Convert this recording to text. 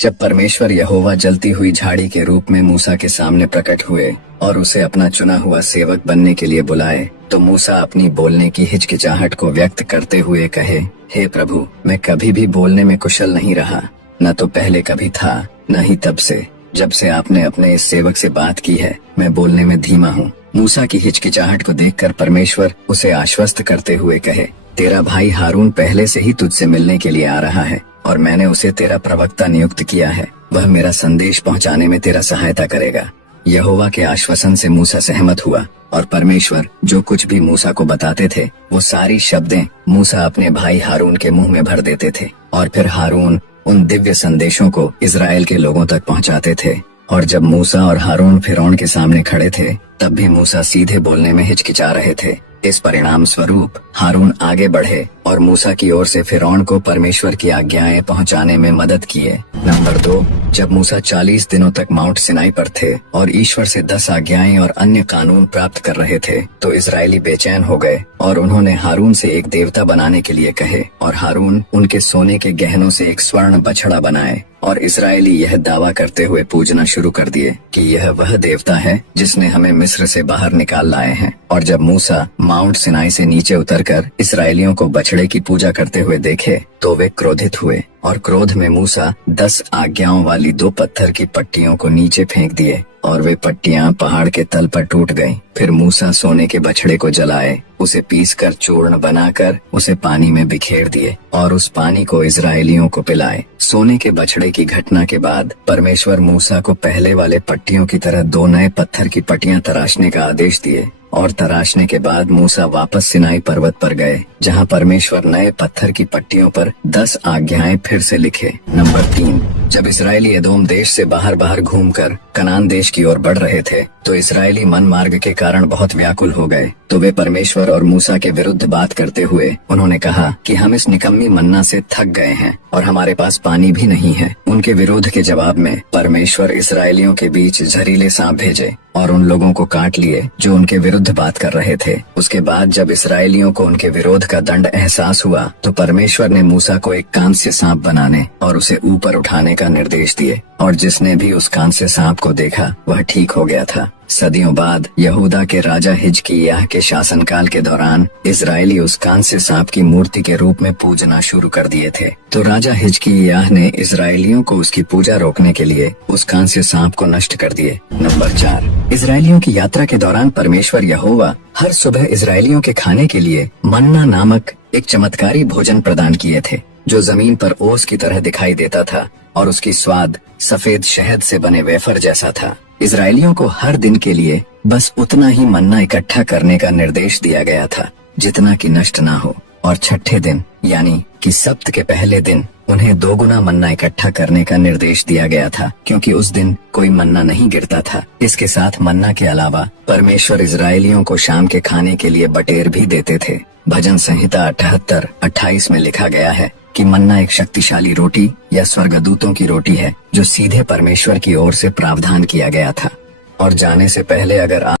जब परमेश्वर यहोवा जलती हुई झाड़ी के रूप में मूसा के सामने प्रकट हुए और उसे अपना चुना हुआ सेवक बनने के लिए बुलाए, तो मूसा अपनी बोलने की हिचकिचाहट को व्यक्त करते हुए कहे, हे प्रभु, मैं कभी भी बोलने में कुशल नहीं रहा, न तो पहले कभी था, न ही तब से, जब से आपने अपने इस सेवक से बात की है, मैं बोलने में धीमा हूँ। मूसा की हिचकिचाहट को देखकर परमेश्वर उसे आश्वस्त करते हुए कहे, तेरा भाई हारून पहले से ही तुझसे मिलने के लिए आ रहा है और मैंने उसे तेरा प्रवक्ता नियुक्त किया है। वह मेरा संदेश पहुंचाने में तेरा सहायता करेगा। यहोवा के आश्वासन से मूसा सहमत हुआ और परमेश्वर जो कुछ भी मूसा को बताते थे वो सारी शब्दें मूसा अपने भाई हारून के मुंह में भर देते थे और फिर हारून उन दिव्य संदेशों को इजराइल के लोगों तक पहुंचाते थे। और जब मूसा और हारून फिरौन के सामने खड़े थे तब भी मूसा सीधे बोलने में हिचकिचा रहे थे। इस परिणाम स्वरूप हारून आगे बढ़े और मूसा की ओर से फिरौन को परमेश्वर की आज्ञाएं पहुंचाने में मदद किए। नंबर 2, जब मूसा 40 दिनों तक माउंट सिनाई पर थे और ईश्वर से 10 आज्ञाएं और अन्य कानून प्राप्त कर रहे थे, तो इजरायली बेचैन हो गए और उन्होंने हारून से एक देवता बनाने के लिए कहे और हारून उनके सोने के गहनों से एक स्वर्ण बछड़ा बनाए और इजरायली यह दावा करते हुए पूजना शुरू कर दिए कि यह वह देवता है जिसने हमें मिस्र से बाहर निकाल लाए हैं। और जब मूसा माउंट सिनाई से नीचे उतरकर इजरायलियों को बछड़े की पूजा करते हुए देखे तो वे क्रोधित हुए और क्रोध में मूसा 10 आज्ञाओं वाली 2 पत्थर की पट्टियों को नीचे फेंक दिए और वे पट्टियां पहाड़ के तल पर टूट गईं। फिर मूसा सोने के बछड़े को जलाए, उसे पीसकर चूर्ण बनाकर उसे पानी में बिखेर दिए और उस पानी को इजरायलियों को पिलाए। सोने के बछड़े की घटना के बाद परमेश्वर मूसा को पहले वाले पट्टियों की तरह 2 नए पत्थर की पट्टियां तराशने का आदेश दिए और तराशने के बाद मूसा वापस सिनाई पर्वत पर गए, जहां परमेश्वर नए पत्थर की पट्टियों पर 10 आज्ञाएं फिर से लिखे। नंबर 3, जब इजरायली एदोम देश से बाहर घूमकर कनान देश की ओर बढ़ रहे थे तो इजरायली मन मार्ग के कारण बहुत व्याकुल हो गए। तो वे परमेश्वर और मूसा के विरुद्ध बात करते हुए उन्होंने कहा कि हम इस निकम्मी मन्ना से थक गए हैं और हमारे पास पानी भी नहीं है। उनके विरोध के जवाब में परमेश्वर इजरायलियों के बीच जहरीले सांप भेजे और उन लोगों को काट लिए जो उनके विरुद्ध बात कर रहे थे। उसके बाद जब इजरायलियों को उनके विरोध का दंड एहसास हुआ तो परमेश्वर ने मूसा को एक कांस्य सांप बनाने और उसे ऊपर उठाने का निर्देश दिए और जिसने भी उस कांस्य सांप को देखा वह ठीक हो गया था। सदियों बाद यहूदा के राजा हिजकिय्याह के शासनकाल के दौरान इजरायली उस कांस्य सांप की मूर्ति के रूप में पूजना शुरू कर दिए थे। तो राजा हिजकिय्याह ने इजरायलियों को उसकी पूजा रोकने के लिए उस कांस्य सांप को नष्ट कर दिए। नंबर 4, इजरायलियों की यात्रा के दौरान परमेश्वर यहोवा हर सुबह इजरायलियों के खाने के लिए मन्ना नामक एक चमत्कारी भोजन प्रदान किए थे जो जमीन पर ओस की तरह दिखाई देता था और उसकी स्वाद सफेद शहद से बने वेफर जैसा था। इजरायलियों को हर दिन के लिए बस उतना ही मन्ना इकट्ठा करने का निर्देश दिया गया था जितना कि नष्ट ना हो और छठे दिन यानी कि सब्त के पहले दिन उन्हें 2 गुना मन्ना इकट्ठा करने का निर्देश दिया गया था क्योंकि उस दिन कोई मन्ना नहीं गिरता था। इसके साथ मन्ना के अलावा परमेश्वर इजरायलियों को शाम के खाने के लिए बटेर भी देते थे। भजन संहिता 78:28 में लिखा गया है कि मन्ना एक शक्तिशाली रोटी या स्वर्गदूतों की रोटी है जो सीधे परमेश्वर की ओर से प्रावधान किया गया था। और जाने से पहले अगर